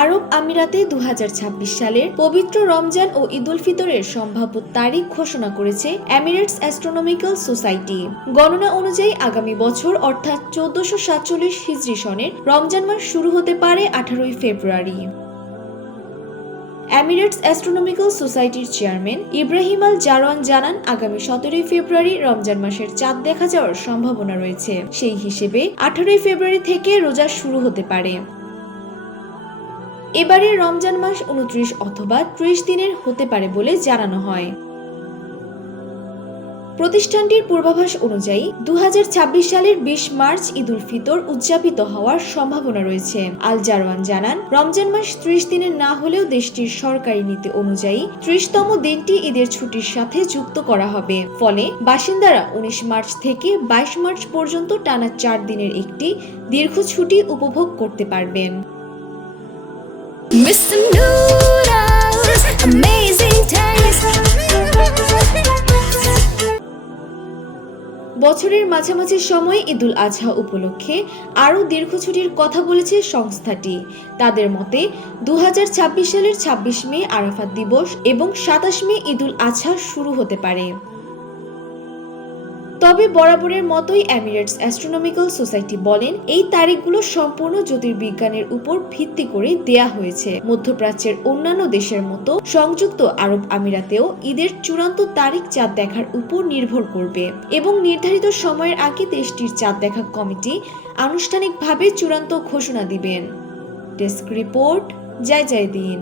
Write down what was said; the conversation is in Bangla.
আরব আমিরাতে 2026 সালের পবিত্র রমজান ও ঈদ উল ফিতরের সম্ভাব্য তারিখ ঘোষণা করেছে এমিরেটস অ্যাস্ট্রোনমিক্যাল সোসাইটি। গণনা অনুযায়ী আগামী বছর অর্থাৎ 1447 হিজরি সনের রমজান মাস শুরু হতে পারে 18 ফেব্রুয়ারি। এমিরেটস অ্যাস্ট্রোনমিক্যাল সোসাইটির চেয়ারম্যান ইব্রাহিম আল জারওয়ান জানান, আগামী 17 ফেব্রুয়ারি রমজান মাসের চাঁদ দেখা যাওয়ার সম্ভাবনা রয়েছে। সেই হিসেবে 18 ফেব্রুয়ারি থেকে রোজা শুরু হতে পারে। এবারে রমজান মাস 29 অথবা 30 দিনের হতে পারে বলে জানানো হয়। প্রতিষ্ঠানটির পূর্বাভাস অনুযায়ী 2026 সালের 20 মার্চ ঈদ উল ফিতর উদযাপিত হওয়ার সম্ভাবনা রয়েছে। আল জারওয়ান জানান, রমজান মাস 30 দিনের না হলেও দেশটির সরকারি নীতি অনুযায়ী 30তম দিনটি ঈদের ছুটির সাথে যুক্ত করা হবে। ফলে বাসিন্দারা 19 মার্চ থেকে 22 মার্চ পর্যন্ত টানা 4 দিনের একটি দীর্ঘ ছুটি উপভোগ করতে পারবেন। বছরের মাঝামাঝি সময়ে ঈদুল আজহা উপলক্ষে আরও দীর্ঘ ছুটির কথা বলেছে সংস্থাটি। তাদের মতে 2026 সালের 26 মে আরাফাত দিবস এবং 27 মে ঈদুল আজহা শুরু হতে পারে। তবে বরাবরের মতোই এমিরেটস অ্যাস্ট্রোনমিক্যাল সোসাইটি বলেন, এই তারিখগুলো সম্পূর্ণ জ্যোতির্বিজ্ঞানের উপর ভিত্তি করে দেয়া হয়েছে। মধ্যপ্রাচ্যের অন্যান্য দেশের মতো সংযুক্ত আরব আমিরাতেও ঈদের চূড়ান্ত তারিখ চাঁদ দেখার উপর নির্ভর করবে এবং নির্ধারিত সময়ের আগে দেশটির চাঁদ দেখা কমিটি আনুষ্ঠানিকভাবে চূড়ান্ত ঘোষণা দিবেন। ডেস্ক রিপোর্ট, জয় জয় দিন।